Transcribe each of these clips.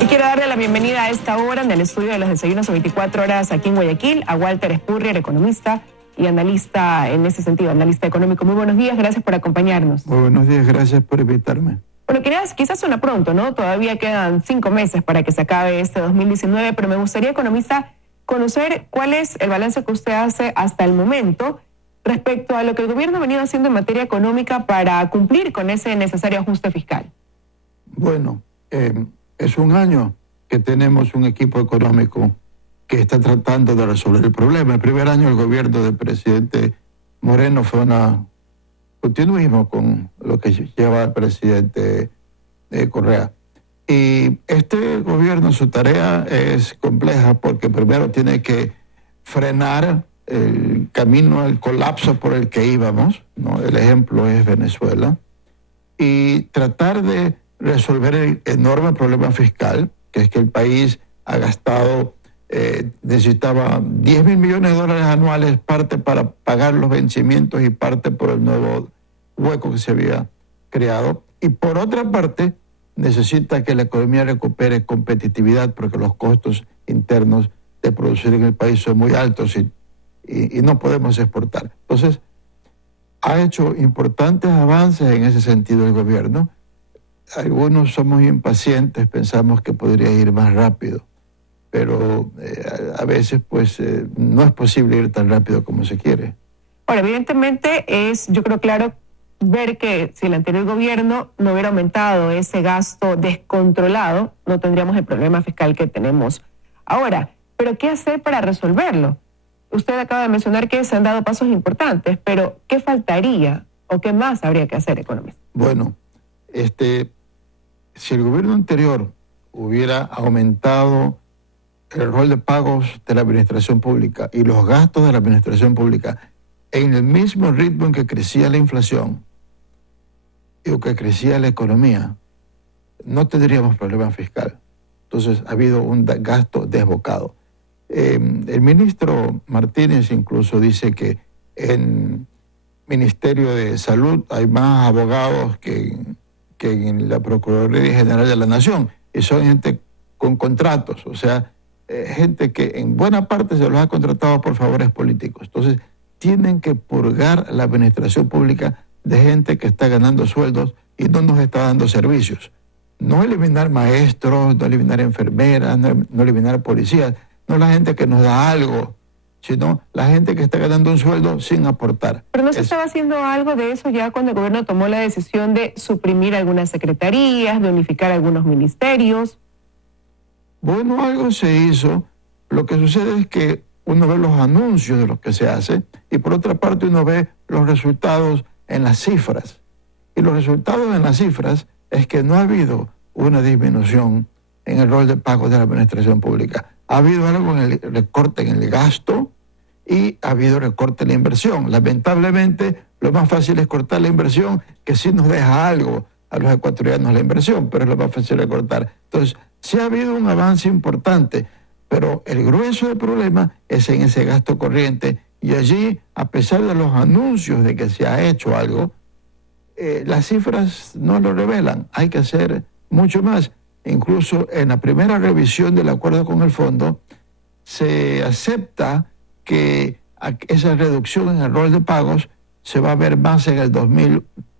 Y quiero darle la bienvenida a esta hora en el estudio de los desayunos 24 horas aquí en Guayaquil a Walter Spurrier, economista y analista en ese sentido, analista económico. Muy buenos días, gracias por acompañarnos. Muy buenos días, gracias por invitarme. Bueno, quizás suena pronto, ¿no? Todavía quedan 5 meses para que se acabe este 2019, pero me gustaría, economista, conocer cuál es el balance que usted hace hasta el momento respecto a lo que el gobierno ha venido haciendo en materia económica para cumplir con ese necesario ajuste fiscal. Bueno, es un año que tenemos un equipo económico que está tratando de resolver el problema. El primer año el gobierno del presidente Moreno fue un continuismo con lo que lleva el presidente Correa. Y este gobierno, su tarea es compleja porque primero tiene que frenar el camino al colapso por el que íbamos, ¿no? El ejemplo es Venezuela, y tratar de resolver el enorme problema fiscal, que es que el país ha gastado, necesitaba 10.000 millones de dólares anuales, parte para pagar los vencimientos y parte por el nuevo hueco que se había creado. Y por otra parte, necesita que la economía recupere competitividad porque los costos internos de producir en el país son muy altos y no podemos exportar. Entonces, ha hecho importantes avances en ese sentido el gobierno. Algunos somos impacientes, pensamos que podría ir más rápido, pero a veces pues no es posible ir tan rápido como se quiere. Ahora, evidentemente yo creo claro ver que si el anterior gobierno no hubiera aumentado ese gasto descontrolado, no tendríamos el problema fiscal que tenemos ahora. Pero ¿qué hacer para resolverlo? Usted acaba de mencionar que se han dado pasos importantes, pero ¿qué faltaría o qué más habría que hacer, economista? Bueno, si el gobierno anterior hubiera aumentado el rol de pagos de la administración pública y los gastos de la administración pública en el mismo ritmo en que crecía la inflación y que crecía la economía, no tendríamos problema fiscal. Entonces ha habido un gasto desbocado. El ministro Martínez incluso dice que en Ministerio de Salud hay más abogados que en la Procuraduría General de la Nación, y son gente con contratos, o sea, gente que en buena parte se los ha contratado por favores políticos. Entonces, tienen que purgar la administración pública de gente que está ganando sueldos y no nos está dando servicios. No eliminar maestros, no eliminar enfermeras, no eliminar policías, no la gente que nos da algo, sino la gente que está ganando un sueldo sin aportar. Pero no se estaba haciendo algo de eso ya cuando el gobierno tomó la decisión de suprimir algunas secretarías, de unificar algunos ministerios. Bueno, algo se hizo. Lo que sucede es que uno ve los anuncios de lo que se hace y por otra parte uno ve los resultados en las cifras. Y los resultados en las cifras es que no ha habido una disminución en el rol de pago de la administración pública. Ha habido algo en el recorte en el gasto y ha habido recorte en la inversión. Lamentablemente, lo más fácil es cortar la inversión, que sí nos deja algo a los ecuatorianos la inversión, pero es lo más fácil de cortar. Entonces, sí ha habido un avance importante, pero el grueso del problema es en ese gasto corriente. Y allí, a pesar de los anuncios de que se ha hecho algo, las cifras no lo revelan. Hay que hacer mucho más. Incluso en la primera revisión del acuerdo con el fondo, se acepta que esa reducción en el rol de pagos se va a ver más en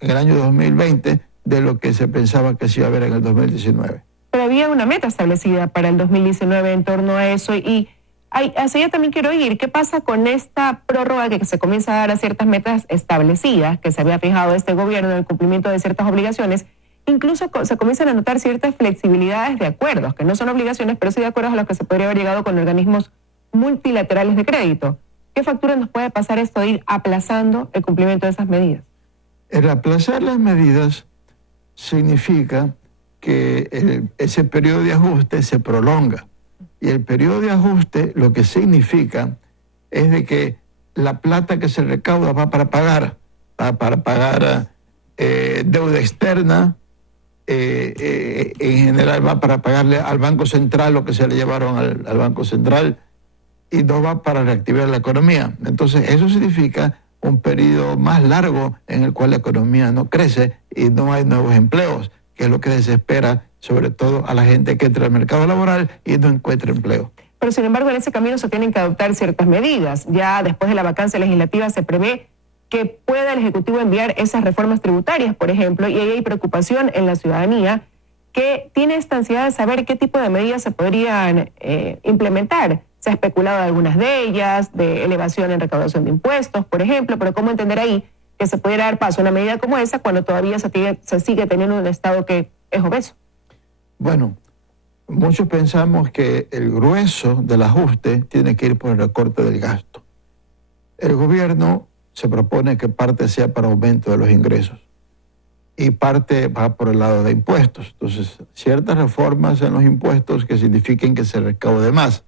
el año 2020 de lo que se pensaba que se iba a ver en el 2019. Pero había una meta establecida para el 2019 en torno a eso y hacia allá también quiero ir. ¿Qué pasa con esta prórroga que se comienza a dar a ciertas metas establecidas que se había fijado este gobierno en el cumplimiento de ciertas obligaciones? Incluso se comienzan a notar ciertas flexibilidades de acuerdos, que no son obligaciones, pero sí de acuerdos a los que se podría haber llegado con organismos multilaterales de crédito. ¿Qué factura nos puede pasar esto de ir aplazando el cumplimiento de esas medidas? El aplazar las medidas significa que ese periodo de ajuste se prolonga. Y el periodo de ajuste lo que significa es de que la plata que se recauda va para pagar deuda externa, en general va para pagarle al Banco Central lo que se le llevaron al Banco Central y no va para reactivar la economía. Entonces eso significa un periodo más largo en el cual la economía no crece y no hay nuevos empleos, que es lo que desespera sobre todo a la gente que entra al mercado laboral y no encuentra empleo. Pero sin embargo, en ese camino se tienen que adoptar ciertas medidas. Ya después de la vacancia legislativa se prevé que pueda el Ejecutivo enviar esas reformas tributarias, por ejemplo, y ahí hay preocupación en la ciudadanía que tiene esta ansiedad de saber qué tipo de medidas se podrían implementar. Se ha especulado de algunas de ellas, de elevación en recaudación de impuestos, por ejemplo, pero ¿cómo entender ahí que se pudiera dar paso a una medida como esa cuando todavía se sigue teniendo un Estado que es obeso? Bueno, muchos pensamos que el grueso del ajuste tiene que ir por el recorte del gasto. El gobierno se propone que parte sea para aumento de los ingresos y parte va por el lado de impuestos. Entonces, ciertas reformas en los impuestos que signifiquen que se recaude más.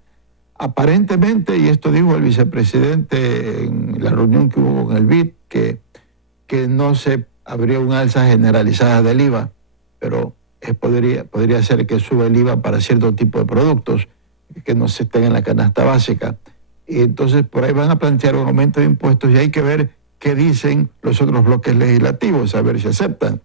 Aparentemente, y esto dijo el vicepresidente en la reunión que hubo con el BID, que no se habría una alza generalizada del IVA, pero podría ser que suba el IVA para cierto tipo de productos que no se estén en la canasta básica. Y entonces por ahí van a plantear un aumento de impuestos y hay que ver qué dicen los otros bloques legislativos, a ver si aceptan.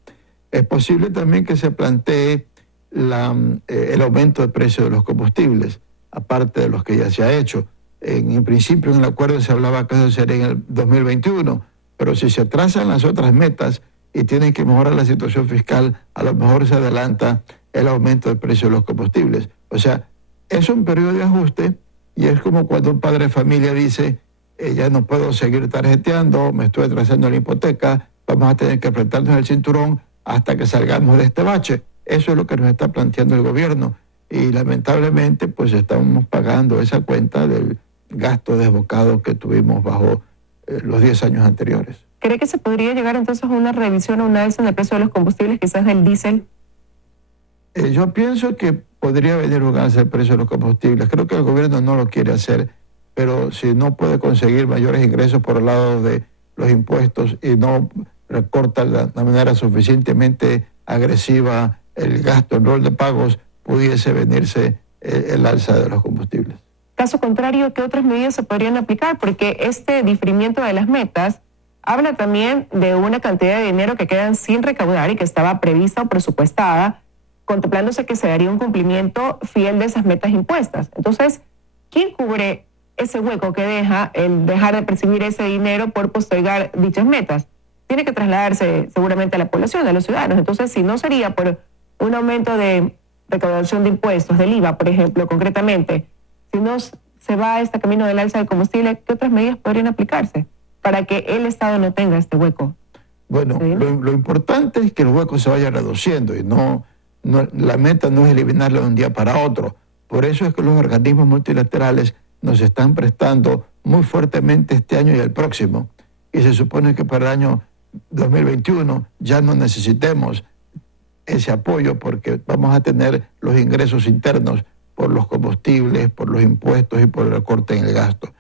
Es posible también que se plantee el aumento de precio de los combustibles, aparte de los que ya se ha hecho. En principio en el acuerdo se hablaba que eso sería en el 2021, pero si se trazan las otras metas y tienen que mejorar la situación fiscal, a lo mejor se adelanta el aumento del precio de los combustibles. O sea, es un periodo de ajuste y es como cuando un padre de familia dice, ya no puedo seguir tarjeteando, me estoy atrasando la hipoteca, vamos a tener que apretarnos el cinturón hasta que salgamos de este bache. Eso es lo que nos está planteando el gobierno y lamentablemente pues estamos pagando esa cuenta del gasto desbocado que tuvimos bajo los 10 años anteriores. ¿Cree que se podría llegar entonces a una revisión o una alza en el precio de los combustibles, quizás del diésel? Yo pienso que podría venir un alza del precio de los combustibles. Creo que el gobierno no lo quiere hacer, pero si no puede conseguir mayores ingresos por el lado de los impuestos y no recorta de manera suficientemente agresiva el gasto en rol de pagos, pudiese venirse el alza de los combustibles. Caso contrario, ¿qué otras medidas se podrían aplicar? Porque este diferimiento de las metas habla también de una cantidad de dinero que quedan sin recaudar y que estaba prevista o presupuestada, contemplándose que se daría un cumplimiento fiel de esas metas impuestas. Entonces, ¿quién cubre ese hueco que deja el dejar de percibir ese dinero por postergar dichas metas? Tiene que trasladarse seguramente a la población, a los ciudadanos. Entonces, si no sería por un aumento de recaudación de impuestos, del IVA, por ejemplo, concretamente, si no se va a este camino del alza del combustible, ¿qué otras medidas podrían aplicarse para que el Estado no tenga este hueco? Bueno, lo importante es que el hueco se vaya reduciendo y no la meta no es eliminarlo de un día para otro. Por eso es que los organismos multilaterales nos están prestando muy fuertemente este año y el próximo. Y se supone que para el año 2021 ya no necesitemos ese apoyo porque vamos a tener los ingresos internos por los combustibles, por los impuestos y por el recorte en el gasto.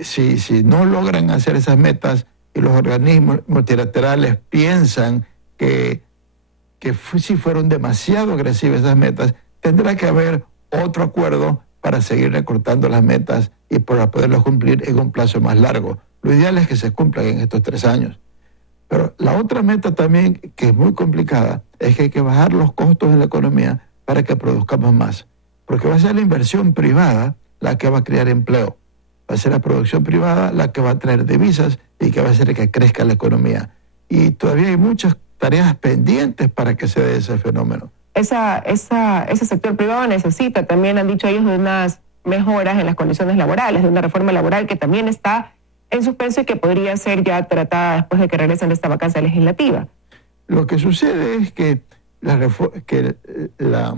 Si no logran hacer esas metas y los organismos multilaterales piensan que si fueron demasiado agresivas esas metas, tendrá que haber otro acuerdo para seguir recortando las metas y para poderlas cumplir en un plazo más largo. Lo ideal es que se cumplan en estos 3 años. Pero la otra meta también, que es muy complicada, es que hay que bajar los costos en la economía para que produzcamos más. Porque va a ser la inversión privada la que va a crear empleo. Va a ser la producción privada la que va a traer divisas y que va a hacer que crezca la economía. Y todavía hay muchas tareas pendientes para que se dé ese fenómeno. Ese sector privado necesita, también han dicho ellos, de unas mejoras en las condiciones laborales, de una reforma laboral que también está en suspenso y que podría ser ya tratada después de que regresen de esta vacancia legislativa. Lo que sucede es que la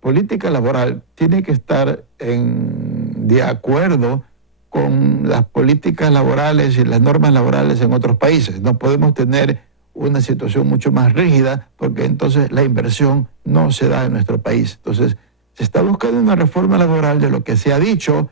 política laboral tiene que estar de acuerdo con las políticas laborales y las normas laborales en otros países. No podemos tener una situación mucho más rígida porque entonces la inversión no se da en nuestro país. Entonces, se está buscando una reforma laboral de lo que se ha dicho,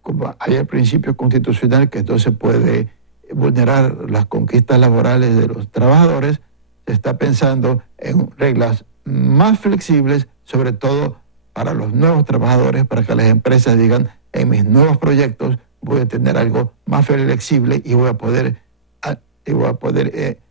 como hay el principio constitucional que no se puede vulnerar las conquistas laborales de los trabajadores. Se está pensando en reglas más flexibles, sobre todo para los nuevos trabajadores, para que las empresas digan, en mis nuevos proyectos voy a tener algo más flexible y voy a poder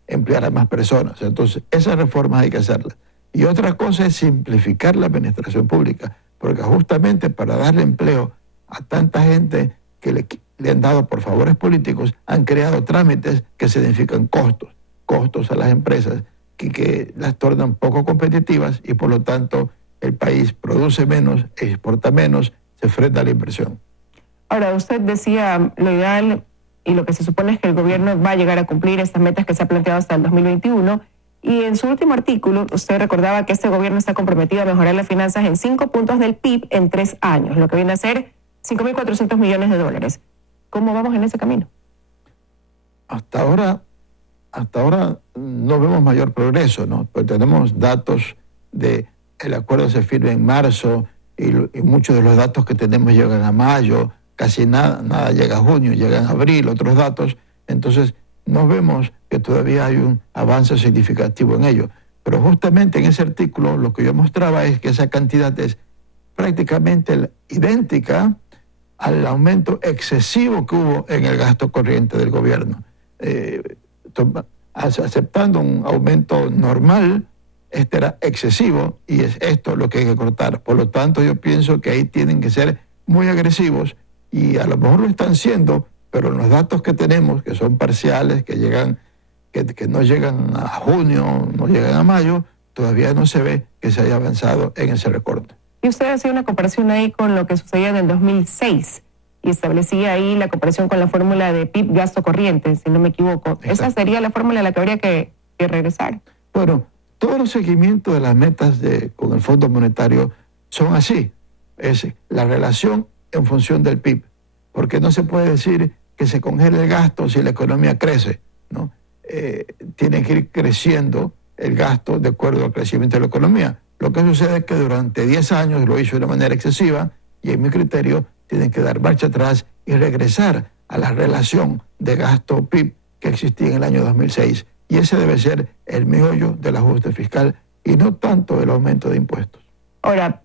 emplear a más personas. Entonces, esas reformas hay que hacerlas. Y otra cosa es simplificar la administración pública, porque justamente para darle empleo a tanta gente que le han dado por favores políticos, han creado trámites que significan costos a las empresas que las tornan poco competitivas y por lo tanto el país produce menos, exporta menos, se frena a la inversión. Ahora, usted decía lo ideal y lo que se supone es que el gobierno va a llegar a cumplir estas metas que se ha planteado hasta el 2021. Y en su último artículo, usted recordaba que este gobierno está comprometido a mejorar las finanzas en 5 puntos del PIB en 3 años, lo que viene a ser 5.400 millones de dólares. ¿Cómo vamos en ese camino? Hasta ahora no vemos mayor progreso, ¿no? Pues tenemos datos el acuerdo se firma en marzo y muchos de los datos que tenemos llegan a mayo, casi nada llega a junio, llegan a abril, otros datos. Entonces no vemos que todavía hay un avance significativo en ello. Pero justamente en ese artículo lo que yo mostraba es que esa cantidad es prácticamente idéntica al aumento excesivo que hubo en el gasto corriente del gobierno. Aceptando un aumento normal, este era excesivo y es esto lo que hay que cortar. Por lo tanto, yo pienso que ahí tienen que ser muy agresivos y a lo mejor lo están siendo, pero en los datos que tenemos, que son parciales, que no llegan a junio, no llegan a mayo, todavía no se ve que se haya avanzado en ese recorte. Y usted hacía una comparación ahí con lo que sucedía en el 2006 y establecía ahí la comparación con la fórmula de PIB gasto corriente, si no me equivoco. Exacto. ¿Esa sería la fórmula a la que habría que regresar? Bueno, todos los seguimientos de las metas con el Fondo Monetario son así. Es la relación en función del PIB, porque no se puede decir que se congele el gasto si la economía crece, ¿no? Tiene que ir creciendo el gasto de acuerdo al crecimiento de la economía. Lo que sucede es que durante 10 años lo hizo de una manera excesiva y en mi criterio tienen que dar marcha atrás y regresar a la relación de gasto-PIB que existía en el año 2006. Y ese debe ser el meollo del ajuste fiscal y no tanto el aumento de impuestos. Ahora,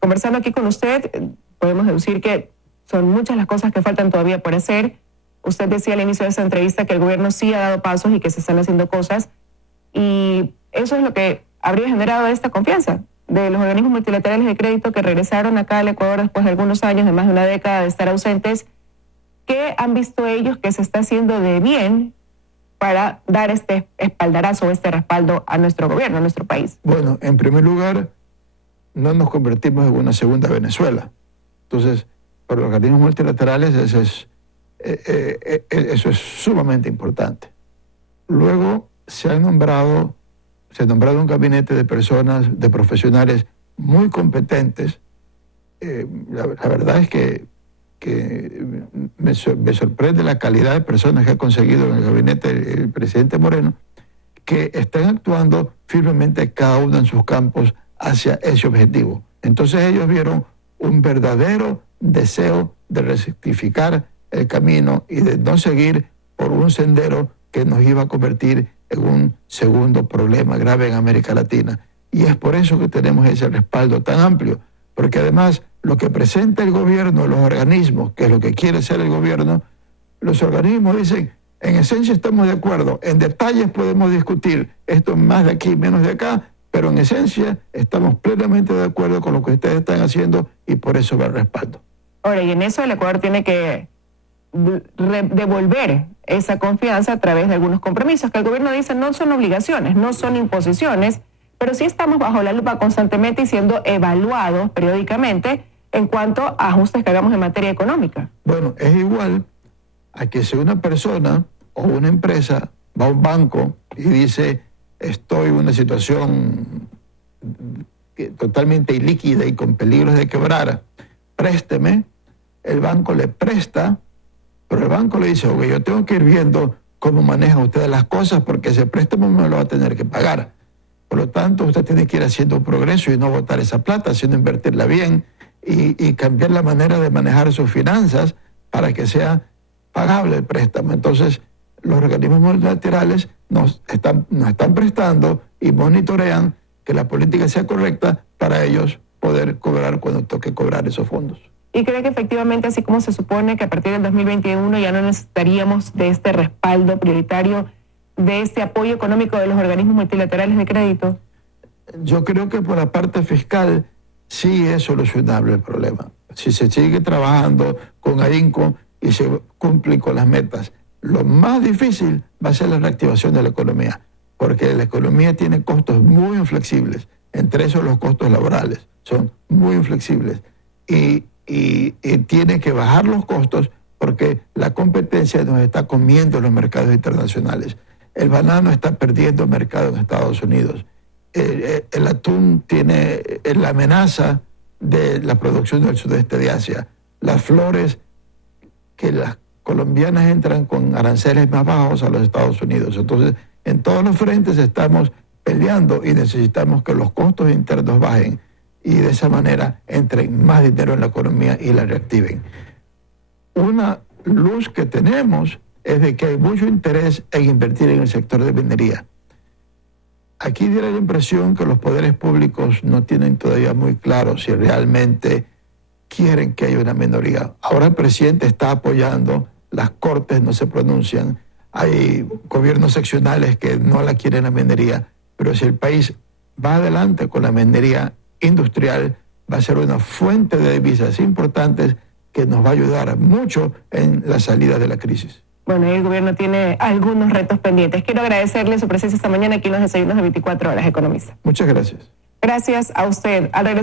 conversando aquí con usted, podemos deducir que son muchas las cosas que faltan todavía por hacer. Usted decía al inicio de esa entrevista que el gobierno sí ha dado pasos y que se están haciendo cosas. Y eso es lo que habría generado esta confianza de los organismos multilaterales de crédito que regresaron acá al Ecuador después de algunos años, de más de una década de estar ausentes. ¿Qué han visto ellos que se está haciendo de bien para dar este espaldarazo, este respaldo a nuestro gobierno, a nuestro país? Bueno, en primer lugar, no nos convertimos en una segunda Venezuela. Entonces, para los organismos multilaterales eso es sumamente importante. Luego se ha nombrado un gabinete de personas, de profesionales muy competentes. La verdad es que me sorprende la calidad de personas que ha conseguido en el gabinete el presidente Moreno, que están actuando firmemente cada uno en sus campos hacia ese objetivo. Entonces ellos vieron un verdadero deseo de rectificar el camino y de no seguir por un sendero que nos iba a convertir en un segundo problema grave en América Latina. Y es por eso que tenemos ese respaldo tan amplio, porque además lo que presenta el gobierno, los organismos, que es lo que quiere ser el gobierno, los organismos dicen, en esencia estamos de acuerdo, en detalles podemos discutir, esto más de aquí, menos de acá, pero en esencia estamos plenamente de acuerdo con lo que ustedes están haciendo y por eso va el respaldo. Ahora, y en eso el Ecuador tiene que devolver esa confianza a través de algunos compromisos que el gobierno dice no son obligaciones, no son imposiciones, pero sí estamos bajo la lupa constantemente y siendo evaluados periódicamente en cuanto a ajustes que hagamos en materia económica. Bueno, es igual a que si una persona o una empresa va a un banco y dice estoy en una situación totalmente ilíquida y con peligros de quebrar, présteme, el banco le presta, pero el banco le dice, oye, yo tengo que ir viendo cómo manejan ustedes las cosas porque ese préstamo me lo va a tener que pagar. Por lo tanto, usted tiene que ir haciendo un progreso y no botar esa plata, sino invertirla bien y cambiar la manera de manejar sus finanzas para que sea pagable el préstamo. Entonces, los organismos multilaterales nos están prestando y monitorean que la política sea correcta para ellos poder cobrar cuando toque cobrar esos fondos. ¿Y cree que efectivamente, así como se supone que a partir del 2021 ya no necesitaríamos de este respaldo prioritario, de este apoyo económico de los organismos multilaterales de crédito? Yo creo que por la parte fiscal sí es solucionable el problema. Si se sigue trabajando con ahínco y se cumplen con las metas. Lo más difícil va a ser la reactivación de la economía, porque la economía tiene costos muy inflexibles, entre esos los costos laborales, son muy inflexibles. Y tiene que bajar los costos porque la competencia nos está comiendo en los mercados internacionales. El banano está perdiendo mercado en Estados Unidos. El atún tiene la amenaza de la producción del sudeste de Asia. Las flores, que las colombianas entran con aranceles más bajos a los Estados Unidos. Entonces, en todos los frentes estamos peleando y necesitamos que los costos internos bajen y de esa manera entren más dinero en la economía y la reactiven. Una luz que tenemos es de que hay mucho interés en invertir en el sector de minería. Aquí diera la impresión que los poderes públicos no tienen todavía muy claro si realmente quieren que haya una minoría. Ahora el presidente está apoyando, las cortes no se pronuncian, hay gobiernos seccionales que no la quieren la minería, pero si el país va adelante con la minería industrial, va a ser una fuente de divisas importantes que nos va a ayudar mucho en la salida de la crisis. Bueno, el gobierno tiene algunos retos pendientes. Quiero agradecerle su presencia esta mañana aquí en los desayunos de 24 horas, economista. Muchas gracias. Gracias a usted. Al regresar